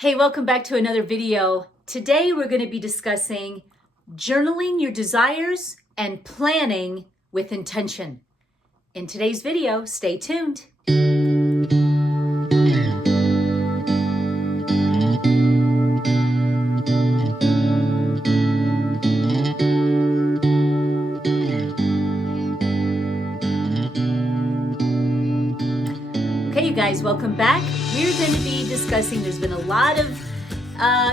Hey, welcome back to another video. Today we're going to be discussing journaling your desires and planning with intention. In today's video, stay tuned. Okay, you guys, welcome back. We're going to be discussing, there's been a lot of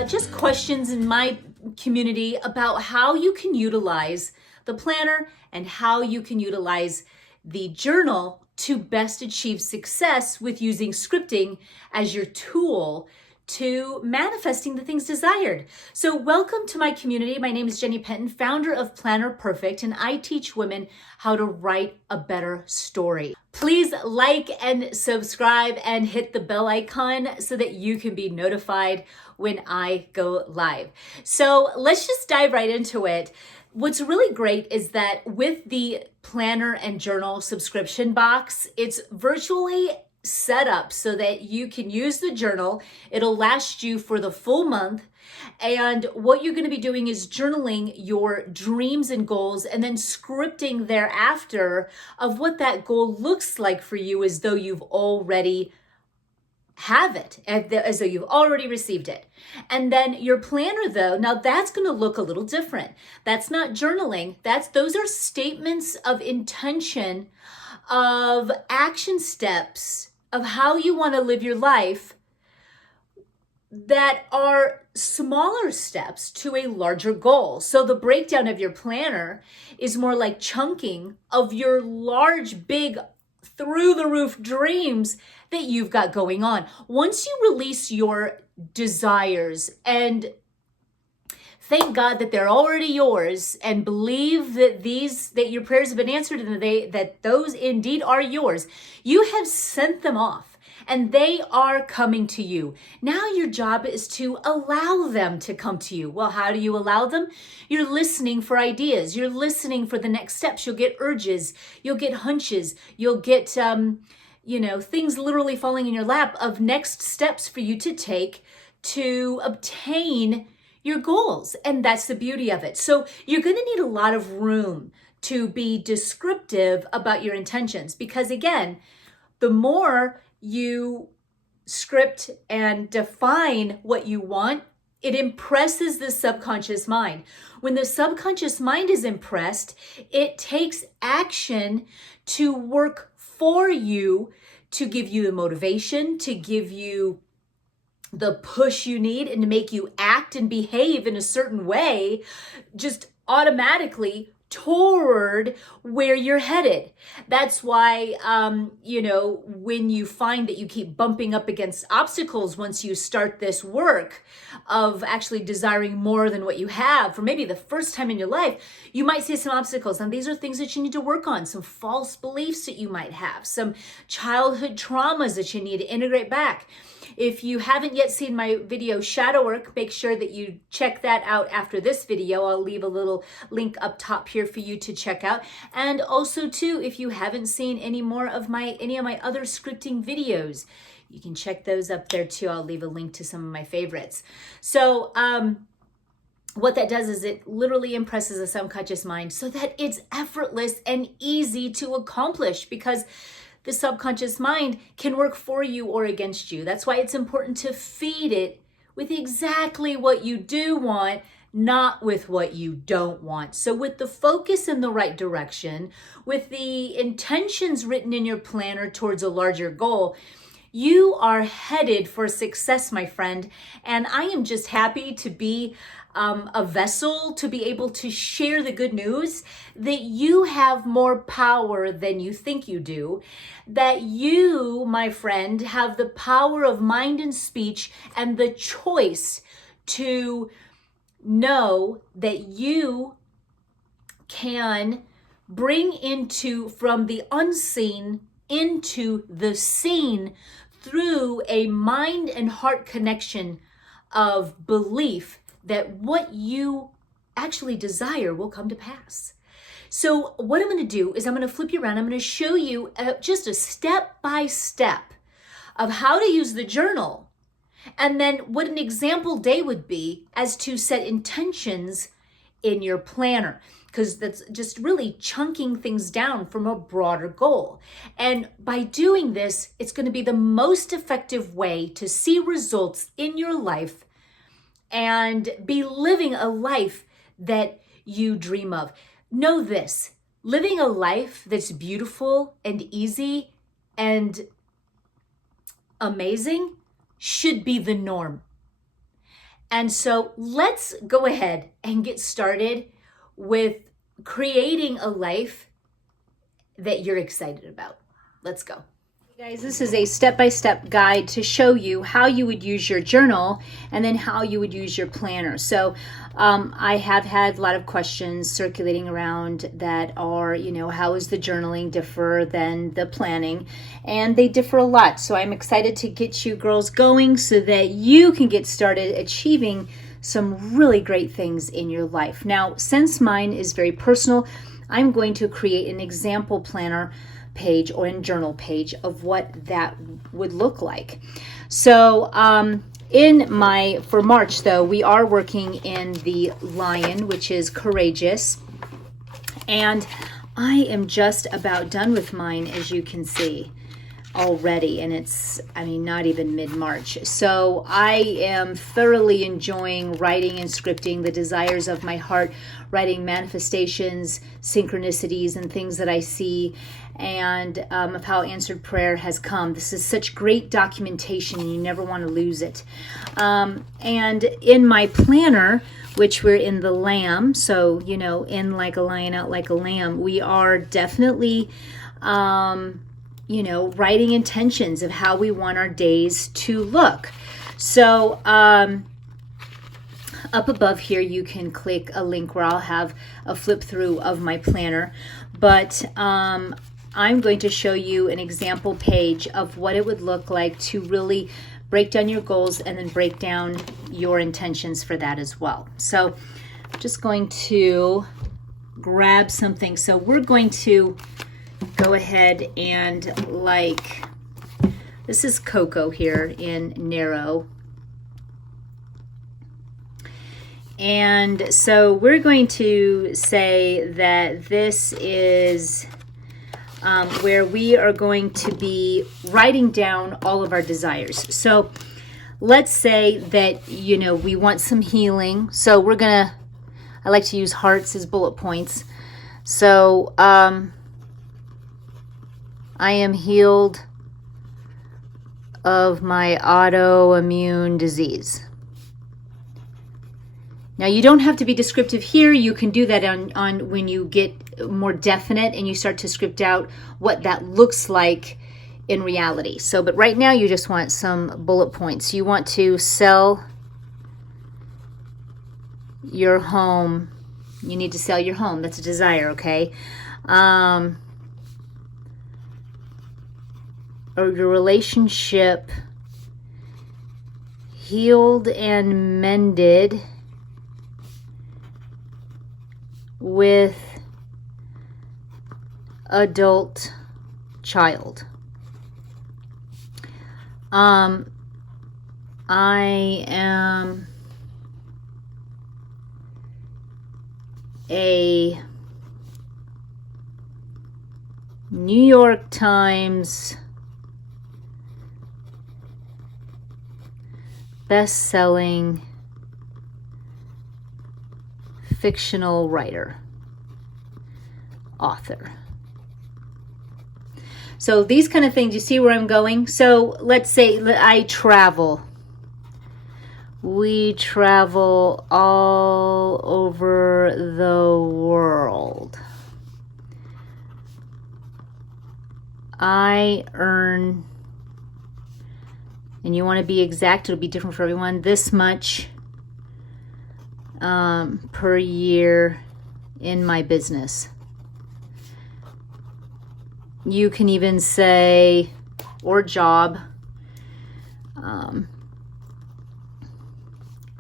just questions in my community about how you can utilize the planner and how you can utilize the journal to best achieve success with using scripting as your tool to manifesting the things desired. So welcome to my community. My name is Jenny Penton, founder of Planner Perfect, and I teach women how to write a better story. Please like and subscribe and hit the bell icon so that you can be notified when I go live. So let's just dive right into it. What's really great is that with the planner and journal subscription box, it's virtually set up so that you can use the journal. It'll last you for the full month. And what you're going to be doing is journaling your dreams and goals and then scripting thereafter of what that goal looks like for you as though you've already have it, as though you've already received it. And then your planner though, now that's going to look a little different. That's not journaling. Those are statements of intention, of action steps, of how you want to live your life that are smaller steps to a larger goal. So the breakdown of your planner is more like chunking of your large, big, through the roof dreams that you've got going on. Once you release your desires and thank God that they're already yours and believe that your prayers have been answered and that those indeed are yours, you have sent them off and they are coming to you. Now your job is to allow them to come to you. Well, how do you allow them? You're listening for ideas. You're listening for the next steps. You'll get urges. You'll get hunches. You'll get, things literally falling in your lap of next steps for you to take to obtain your goals. And that's the beauty of it. So you're going to need a lot of room to be descriptive about your intentions because again, the more you script and define what you want, it impresses the subconscious mind. When the subconscious mind is impressed, it takes action to work for you, to give you the motivation, to give you the push you need and to make you act and behave in a certain way, just automatically toward where you're headed. That's why, when you find that you keep bumping up against obstacles once you start this work of actually desiring more than what you have for maybe the first time in your life, you might see some obstacles. And these are things that you need to work on, some false beliefs that you might have, some childhood traumas that you need to integrate back. If you haven't yet seen my video Shadow Work, make sure that you check that out after this video. I'll leave a little link up top here for you to check out. And also too, if you haven't seen any of my other scripting videos, you can check those up there too. I'll leave a link to some of my favorites. So what that does is it literally impresses the subconscious mind so that it's effortless and easy to accomplish because the subconscious mind can work for you or against you. That's why it's important to feed it with exactly what you do want, not with what you don't want. So with the focus in the right direction, with the intentions written in your planner towards a larger goal, you are headed for success, my friend. And I am just happy to be a vessel to be able to share the good news that you have more power than you think you do, that you, my friend, have the power of mind and speech and the choice to know that you can bring from the unseen into the seen through a mind and heart connection of belief that what you actually desire will come to pass. So what I'm going to do is I'm going to flip you around. I'm going to show you just a step-by-step of how to use the journal And then what an example day would be as to set intentions in your planner, because that's just really chunking things down from a broader goal. And by doing this, it's going to be the most effective way to see results in your life and be living a life that you dream of. Know this, living a life that's beautiful and easy and amazing should be the norm. And so let's go ahead and get started with creating a life that you're excited about. Let's go. Hey guys, this is a step-by-step guide to show you how you would use your journal and then how you would use your planner. So I have had a lot of questions circulating around that are, how is the journaling differ than the planning? And they differ a lot. So I'm excited to get you girls going so that you can get started achieving some really great things in your life. Now, since mine is very personal, I'm going to create an example planner page or in journal page of what that would look like. So for March though, we are working in the Lion, which is courageous, and I am just about done with mine, as you can see already, and it's not even mid-March. So I am thoroughly enjoying writing and scripting the desires of my heart, writing manifestations, synchronicities, and things that I see, and of how answered prayer has come. This is such great documentation, and you never want to lose it. And in my planner, which we're in the Lamb, so in like a lion, out like a lamb, we are definitely writing intentions of how we want our days to look. So up above here, you can click a link where I'll have a flip through of my planner. But I'm going to show you an example page of what it would look like to really break down your goals and then break down your intentions for that as well. So I'm just going to grab something. So we're going to go ahead and this is Coco here in Narrow. And so we're going to say that this is where we are going to be writing down all of our desires. So let's say that, we want some healing. So I like to use hearts as bullet points. So I am healed of my autoimmune disease. Now, you don't have to be descriptive here. You can do that on when you get more definite and you start to script out what that looks like in reality. So, but right now you just want some bullet points. You want to sell your home. You need to sell your home. That's a desire, okay? Or your relationship healed and mended with adult child. I am a New York Times best-selling fictional writer, author. So these kind of things, you see where I'm going? So let's say I travel. We travel all over the world. I earn, and you want to be exact, it'll be different for everyone, this much per year in my business. You can even say, or job.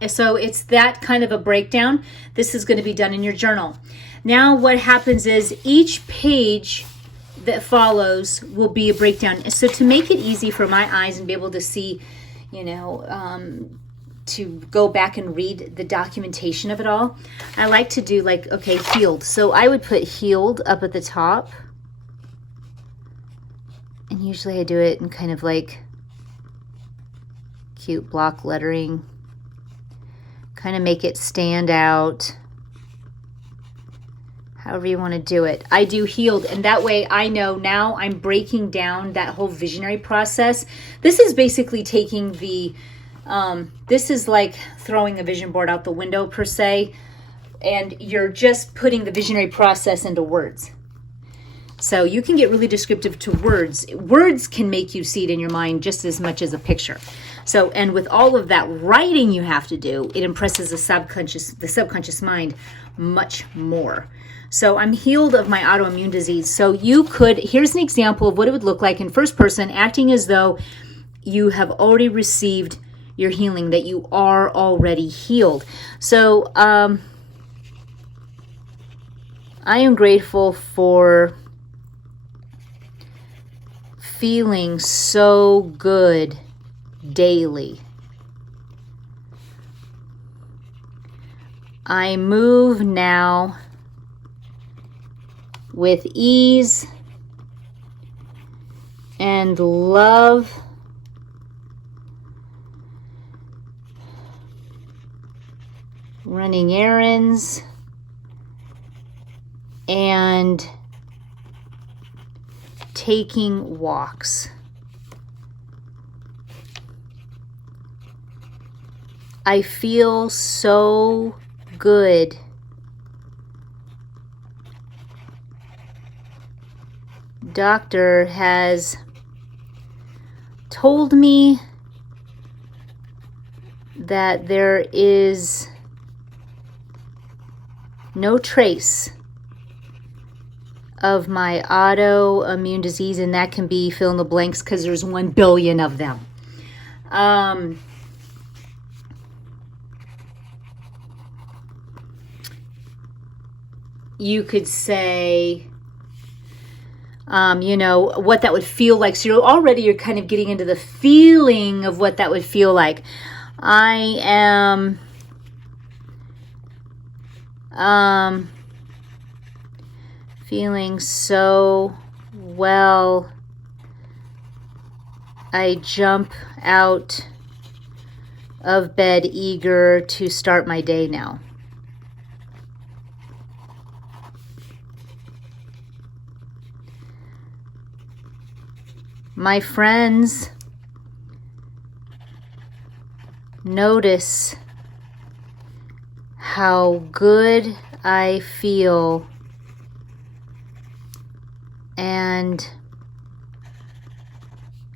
So it's that kind of a breakdown. This is going to be done in your journal. Now what happens is each page that follows will be a breakdown. So to make it easy for my eyes and be able to see, to go back and read the documentation of it all, I like to do like, okay, healed. So I would put healed up at the top. And usually I do it in kind of like cute block lettering. Kind of make it stand out. However you want to do it. I do healed, and that way I know now I'm breaking down that whole visionary process. This is basically taking the, this is like throwing a vision board out the window per se, and you're just putting the visionary process into words. So you can get really descriptive to words. Words can make you see it in your mind just as much as a picture. So, and with all of that writing you have to do, it impresses the subconscious mind much more. So I'm healed of my autoimmune disease. So you could, here's an example of what it would look like in first person, acting as though you have already received your healing, that you are already healed. So I am grateful for feeling so good daily. I move now with ease and love, running errands, and taking walks. I feel so good. Doctor has told me that there is no trace of my autoimmune disease, and that can be fill in the blanks because there's 1 billion of them. You could say, what that would feel like. So you're kind of getting into the feeling of what that would feel like. I am feeling so well. I jump out of bed eager to start my day now. My friends notice how good I feel and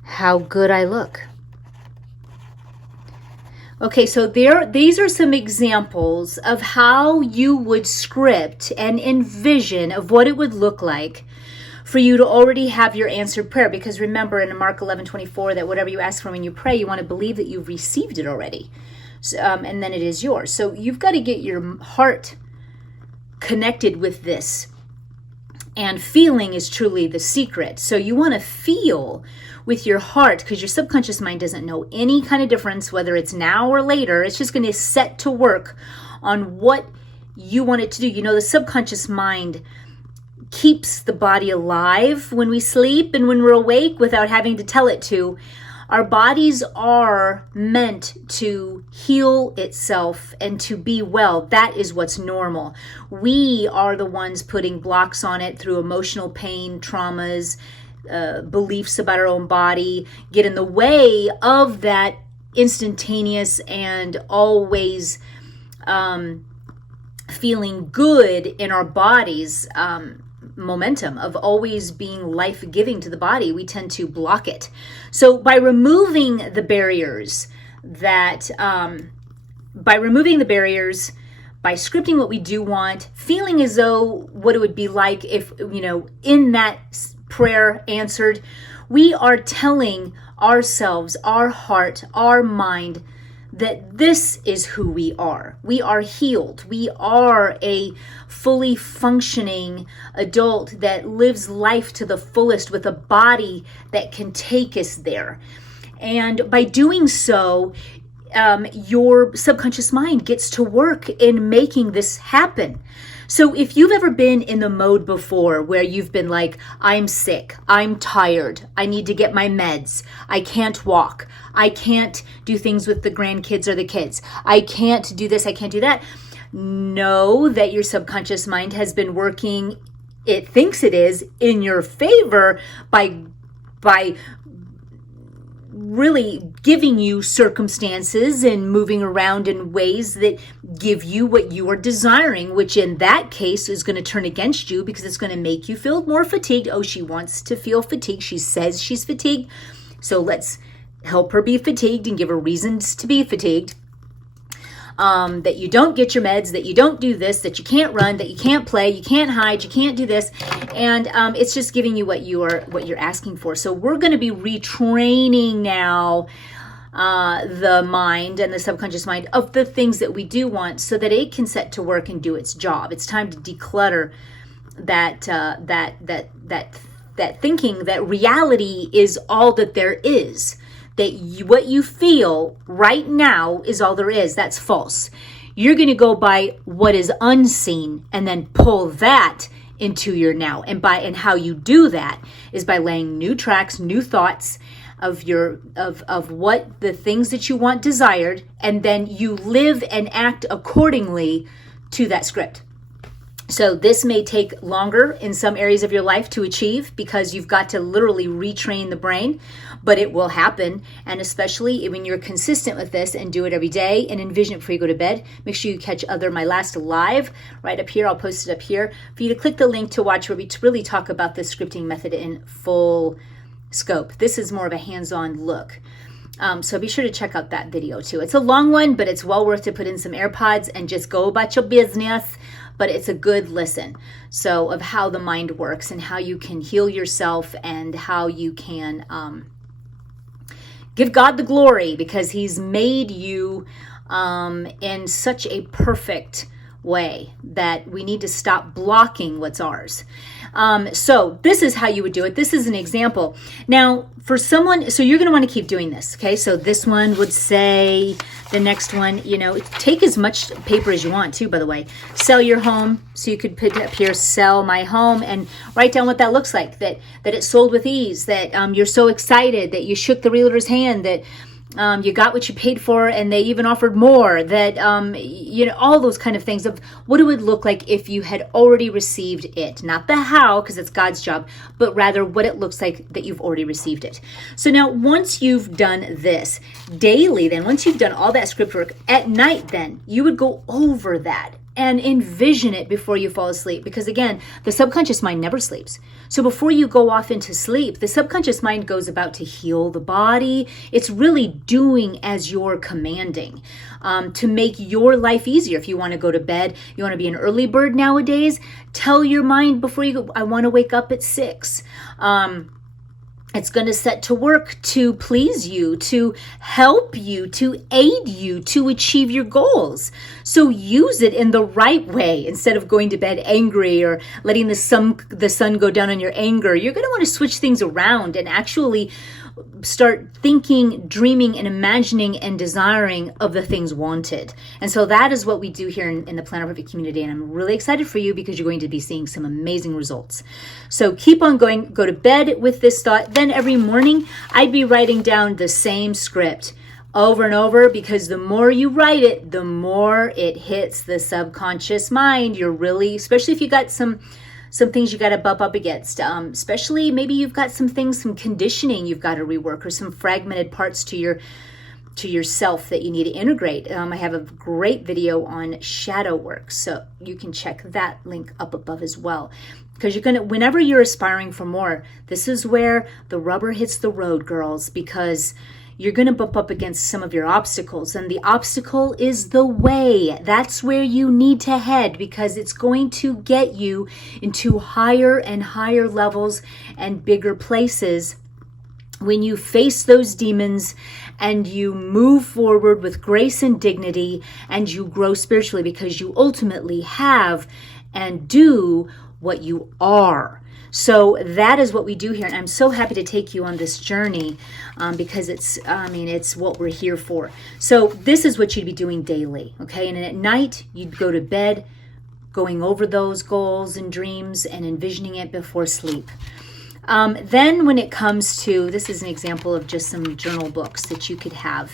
how good I look. Okay, so these are some examples of how you would script and envision of what it would look like for you to already have your answered prayer. Because remember in Mark 11:24 that whatever you ask for when you pray, you want to believe that you've received it already. So, and then it is yours. So you've got to get your heart connected with this. And feeling is truly the secret. So you want to feel with your heart, because your subconscious mind doesn't know any kind of difference, whether it's now or later. It's just going to set to work on what you want it to do. The subconscious mind keeps the body alive when we sleep and when we're awake without having to tell it to. Our bodies are meant to heal itself and to be well. That is what's normal. We are the ones putting blocks on it through emotional pain, traumas, beliefs about our own body, get in the way of that instantaneous and always feeling good in our bodies, momentum of always being life-giving to the body. We tend to block it. So by removing the barriers by scripting what we do want, feeling as though what it would be like if, in that prayer answered, we are telling ourselves, our heart, our mind, that this is who we are. We are healed. We are a fully functioning adult that lives life to the fullest with a body that can take us there. And by doing so, your subconscious mind gets to work in making this happen. So if you've ever been in the mode before where you've been like, I'm sick, I'm tired, I need to get my meds, I can't walk, I can't do things with the grandkids or the kids, I can't do this, I can't do that, know that your subconscious mind has been working, it thinks it is, in your favor by really giving you circumstances and moving around in ways that give you what you are desiring, which in that case is going to turn against you because it's going to make you feel more fatigued. Oh, she wants to feel fatigued. She says she's fatigued. So let's help her be fatigued and give her reasons to be fatigued. That you don't get your meds, that you don't do this, that you can't run, that you can't play, you can't hide, you can't do this, and it's just giving you what you're asking for. So we're going to be retraining now the mind and the subconscious mind of the things that we do want, so that it can set to work and do its job. It's time to declutter that thinking that reality is all that there is. That what you feel right now is all there is. That's false. You're going to go by what is unseen and then pull that into your now. And how you do that is by laying new tracks, new thoughts of what the things that you want desired, and then you live and act accordingly to that script. So this may take longer in some areas of your life to achieve because you've got to literally retrain the brain, but it will happen. And especially when you're consistent with this and do it every day and envision it before you go to bed, make sure you catch my last live right up here. I'll post it up here for you to click the link to watch, where we really talk about this scripting method in full scope. This is more of a hands-on look. So be sure to check out that video too. It's a long one, but it's well worth to put in some AirPods and just go about your business. But it's a good listen. So of how the mind works and how you can heal yourself and how you can give God the glory, because he's made you in such a perfect way that we need to stop blocking what's ours. So this is how you would do it. This is an example. Now, for someone, so you're going to want to keep doing this. Okay. So this one would say, the next one, take as much paper as you want too, by the way. Sell your home. So you could put up here, sell my home, and write down what that looks like, that it sold with ease, that you're so excited, that you shook the realtor's hand, that you got what you paid for, and they even offered more, that, all those kind of things of what it would look like if you had already received it. Not the how, because it's God's job, but rather what it looks like that you've already received it. So now, once you've done this daily, then once you've done all that script work at night, then you would go over that and envision it before you fall asleep. Because again, the subconscious mind never sleeps. So before you go off into sleep, the subconscious mind goes about to heal the body. It's really doing as you're commanding, to make your life easier. If you want to go to bed, you want to be an early bird nowadays, tell your mind before you go, I want to wake up at 6. It's going to set to work to please you, to help you, to aid you to achieve your goals. So use it in the right way instead of going to bed angry or letting the sun go down on your anger. You're going to want to switch things around and actually start thinking, dreaming, and imagining and desiring of the things wanted. And so that is what we do here in the Planner Perfect community. And I'm really excited for you because you're going to be seeing some amazing results. So keep on going, go to bed with this thought. Then every morning, I'd be writing down the same script over and over, because the more you write it, the more it hits the subconscious mind. You're really, especially if you got some things you got to bump up against, especially maybe you've got some conditioning you've got to rework, or some fragmented parts to yourself that you need to integrate. I have a great video on shadow work, so you can check that link up above as well. Because whenever you're aspiring for more, this is where the rubber hits the road, girls, because you're going to bump up against some of your obstacles, and the obstacle is the way. That's where you need to head, because it's going to get you into higher and higher levels and bigger places when you face those demons and you move forward with grace and dignity, and you grow spiritually, because you ultimately have and do what you are. So that is what we do here. And I'm so happy to take you on this journey because it's what we're here for. So this is what you'd be doing daily, okay? And at night, you'd go to bed going over those goals and dreams and envisioning it before sleep. Then when it comes to, this is an example of just some journal books that you could have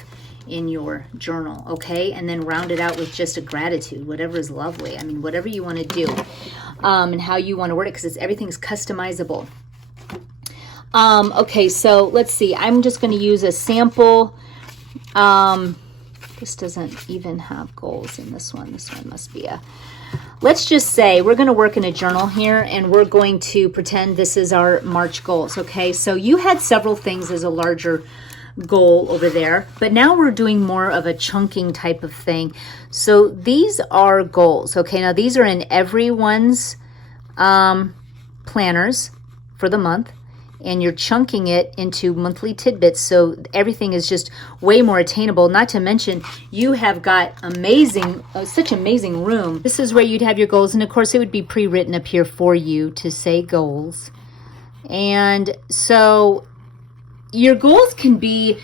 in your journal, okay? And then round it out with just a gratitude, whatever is lovely. I mean, whatever you want to do and how you want to word it, because everything's customizable. Okay, so let's see. I'm just going to use a sample. This doesn't even have goals in this one. This one must be let's just say we're going to work in a journal here, and we're going to pretend this is our March goals, okay? So you had several things as a larger goal over there, but now we're doing more of a chunking type of thing. So these are goals, okay? Now these are in everyone's planners for the month, and you're chunking it into monthly tidbits, so everything is just way more attainable. Not to mention, you have got such amazing room. This is where you'd have your goals, and of course it would be pre-written up here for you to say goals. And so your goals can be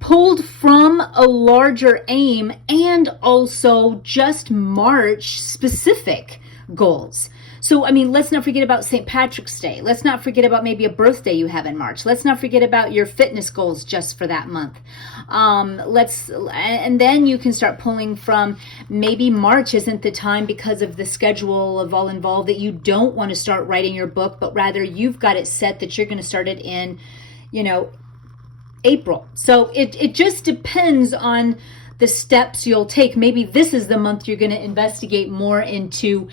pulled from a larger aim and also just March specific goals. So, I mean, let's not forget about St. Patrick's Day. Let's not forget about maybe a birthday you have in March. Let's not forget about your fitness goals just for that month. And then you can start pulling from, maybe March isn't the time because of the schedule of all involved that you don't want to start writing your book, but rather you've got it set that you're going to start it in, April. So it just depends on the steps you'll take. Maybe this is the month you're going to investigate more into,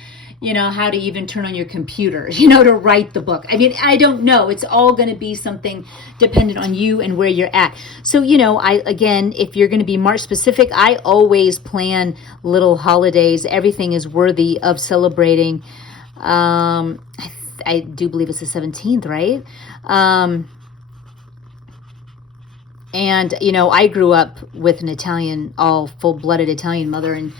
how to even turn on your computer, to write the book. I mean, I don't know. It's all going to be something dependent on you and where you're at. So, again, if you're going to be March specific, I always plan little holidays. Everything is worthy of celebrating. I do believe it's the 17th, right? And, I grew up with an all full-blooded Italian mother, and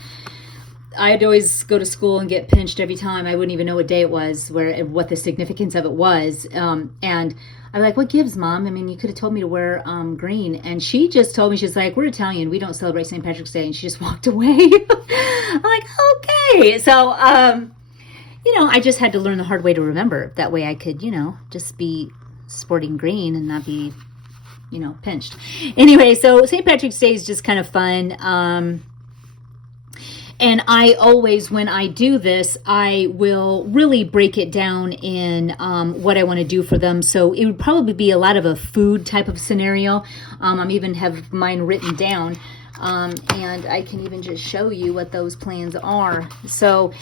I'd always go to school and get pinched every time. I wouldn't even know what day it was, what the significance of it was. And I'm like, what gives, Mom? I mean, you could have told me to wear green. And she just told me, she's like, we're Italian. We don't celebrate St. Patrick's Day. And she just walked away. I'm like, okay. So, I just had to learn the hard way to remember. That way I could, just be sporting green and not be pinched. Anyway, so St. Patrick's Day is just kind of fun. And I always, when I do this, I will really break it down in what I want to do for them. So it would probably be a lot of a food type of scenario. I'm even have mine written down. And I can even just show you what those plans are. So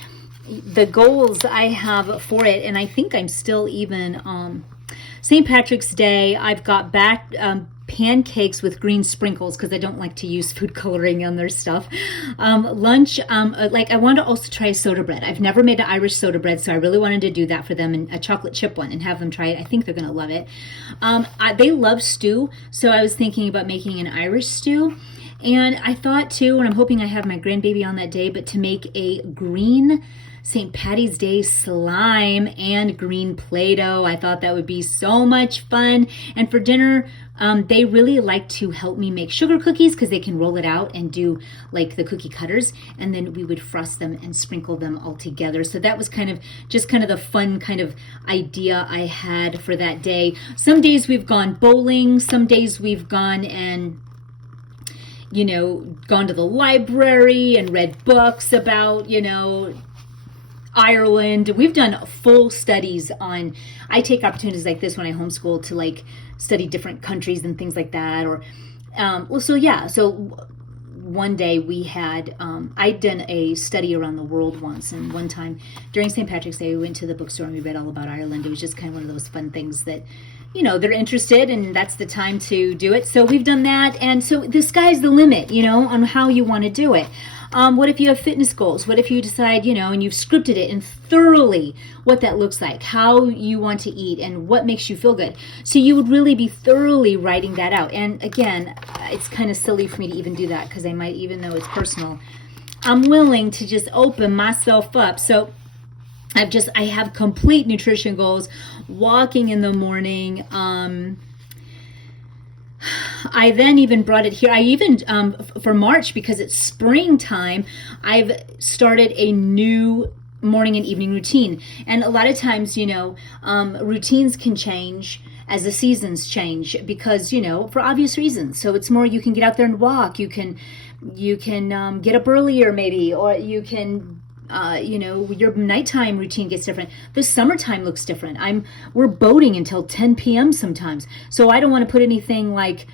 the goals I have for it, and I think I'm still even St. Patrick's Day, I've got back pancakes with green sprinkles because I don't like to use food coloring on their stuff. Lunch, I wanted to also try a soda bread. I've never made an Irish soda bread, so I really wanted to do that for them, and a chocolate chip one, and have them try it. I think they're going to love it. They love stew, so I was thinking about making an Irish stew. And I thought too, and I'm hoping I have my grandbaby on that day, but to make a green St. Patty's Day slime and green Play-Doh. I thought that would be so much fun. And for dinner, they really like to help me make sugar cookies because they can roll it out and do like the cookie cutters. And then we would frost them and sprinkle them all together. So that was kind of the fun kind of idea I had for that day. Some days we've gone bowling. Some days we've gone and gone to the library and read books about, Ireland. We've done full studies on, I take opportunities like this when I homeschool to study different countries and things like that. Or, so one day we had, I'd done a study around the world once, and one time during St. Patrick's Day, we went to the bookstore and we read all about Ireland. It was just kind of one of those fun things that, they're interested, and that's the time to do it. So we've done that. And so the sky's the limit, on how you want to do it. What if you have fitness goals? What if you decide, and you've scripted it and thoroughly what that looks like, how you want to eat, and what makes you feel good. So you would really be thoroughly writing that out. And again, it's kind of silly for me to even do that because I might, even though it's personal, I'm willing to just open myself up. So I have complete nutrition goals. Walking in the morning. I then even brought it here. I even, for March, because it's springtime, I've started a new morning and evening routine. And a lot of times, routines can change as the seasons change because, for obvious reasons. So it's more, you can get out there and walk. You can get up earlier maybe, or you can your nighttime routine gets different. The summertime looks different. We're boating until 10 p.m. sometimes. So I don't want to put anything like,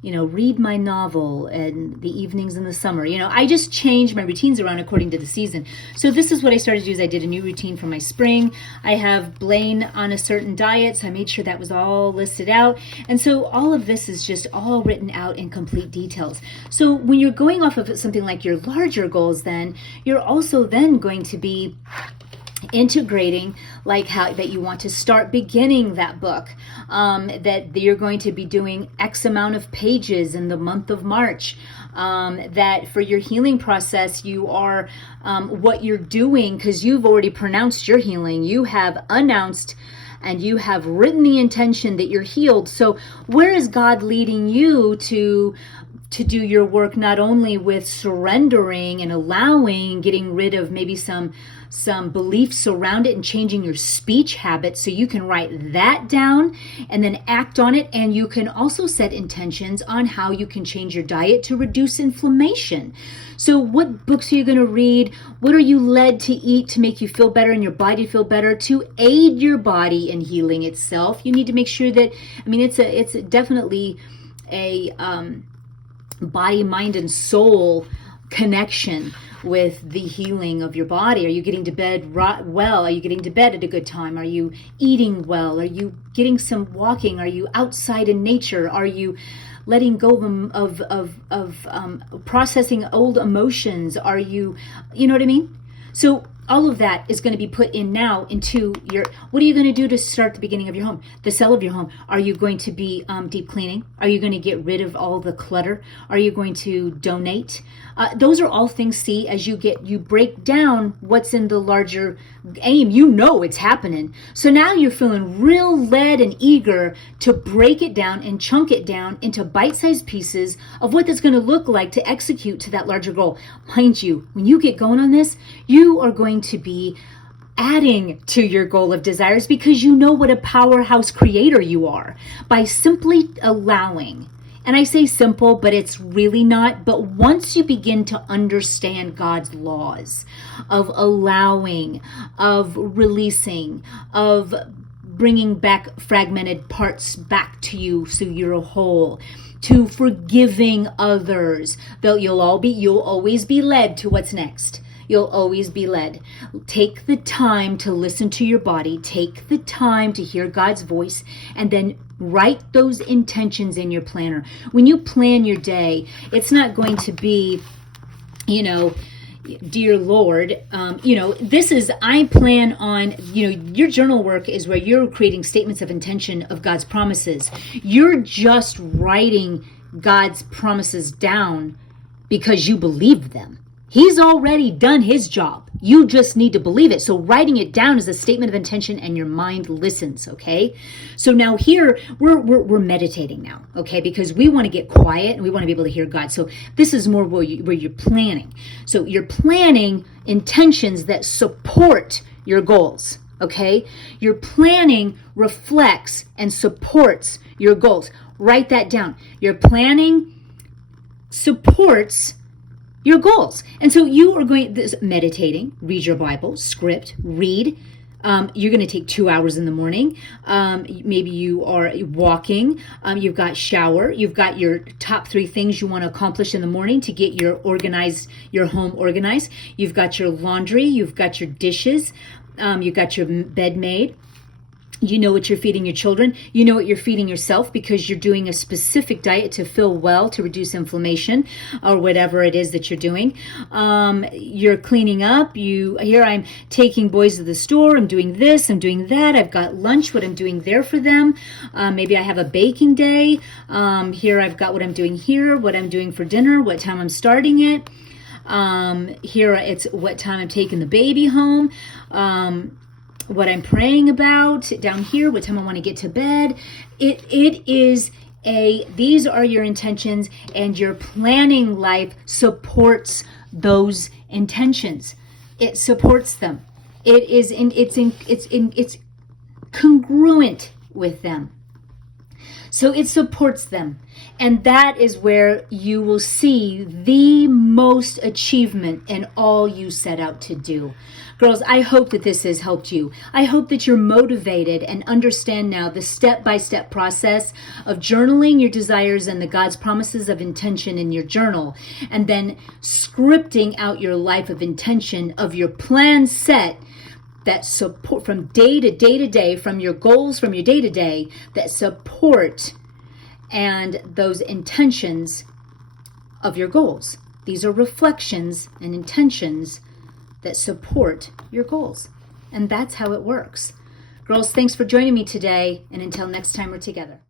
read my novel and the evenings in the summer. I just change my routines around according to the season. So this is what I started to do is I did a new routine for my spring. I have Blaine on a certain diet, so I made sure that was all listed out. And so all of this is just all written out in complete details. So when you're going off of something like your larger goals, then you're also then going to be integrating like how that you want to start beginning that book, that you're going to be doing X amount of pages in the month of March, that for your healing process you are what you're doing, because you've already pronounced your healing, you have announced and you have written the intention that you're healed. So where is God leading you to do your work, not only with surrendering and allowing, getting rid of maybe some beliefs around it and changing your speech habits so you can write that down and then act on it. And you can also set intentions on how you can change your diet to reduce inflammation. So what books are you going to read? What are you led to eat to make you feel better and your body feel better, to aid your body in healing itself? You need to make sure that, it's definitely a body, mind, and soul connection with the healing of your body. Are you getting to bed well? Are you getting to bed at a good time? Are you eating well? Are you getting some walking? Are you outside in nature? Are you letting go of processing old emotions? Are you know what I mean? So all of that is going to be put in now into what are you going to do to start the beginning of your home, the cell of your home? Are you going to be deep cleaning? Are you going to get rid of all the clutter? Are you going to donate? Those are all things, as you break down what's in the larger aim, it's happening. So now you're feeling real led and eager to break it down and chunk it down into bite-sized pieces of what that's going to look like to execute to that larger goal. Mind you, when you get going on this, you are going to be adding to your goal of desires because you know what a powerhouse creator you are by simply allowing. And I say simple, but it's really not. But once you begin to understand God's laws of allowing, of releasing, of bringing back fragmented parts back to you so you're a whole, to forgiving others, you'll always be led to what's next. You'll always be led. Take the time to listen to your body. Take the time to hear God's voice, and then write those intentions in your planner. When you plan your day, it's not going to be, dear Lord, I plan on, your journal work is where you're creating statements of intention of God's promises. You're just writing God's promises down because you believe them. He's already done his job. You just need to believe it. So writing it down is a statement of intention and your mind listens, okay? So now here, we're meditating now, okay? Because we want to get quiet and we want to be able to hear God. So this is more where you're planning. So you're planning intentions that support your goals, okay? Your planning reflects and supports your goals. Write that down. Your planning supports your goals. And so you are meditating, read your Bible, script, read. You're going to take 2 hours in the morning. Maybe you are walking. You've got shower. You've got your top 3 things you want to accomplish in the morning to get your home organized. You've got your laundry. You've got your dishes. You've got your bed made. You know what you're feeding your children. You know what you're feeding yourself because you're doing a specific diet to feel well, to reduce inflammation or whatever it is that you're doing. You're cleaning up. Here I'm taking boys to the store. I'm doing this. I'm doing that. I've got lunch, what I'm doing there for them. Maybe I have a baking day. Here I've got what I'm doing here, what I'm doing for dinner, what time I'm starting it. Here it's what time I'm taking the baby home. what I'm praying about down here, what time I want to get to bed. These are your intentions, and your planning life supports those intentions. It supports them. It's congruent with them. So it supports them. And that is where you will see the most achievement in all you set out to do. Girls, I hope that this has helped you. I hope that you're motivated and understand now the step-by-step process of journaling your desires and the God's promises of intention in your journal, and then scripting out your life of intention of your plan set that support from day to day, from your goals, from your day to day, that support and those intentions of your goals. These are reflections and intentions that support your goals. And that's how it works. Girls, thanks for joining me today. And until next time we're together.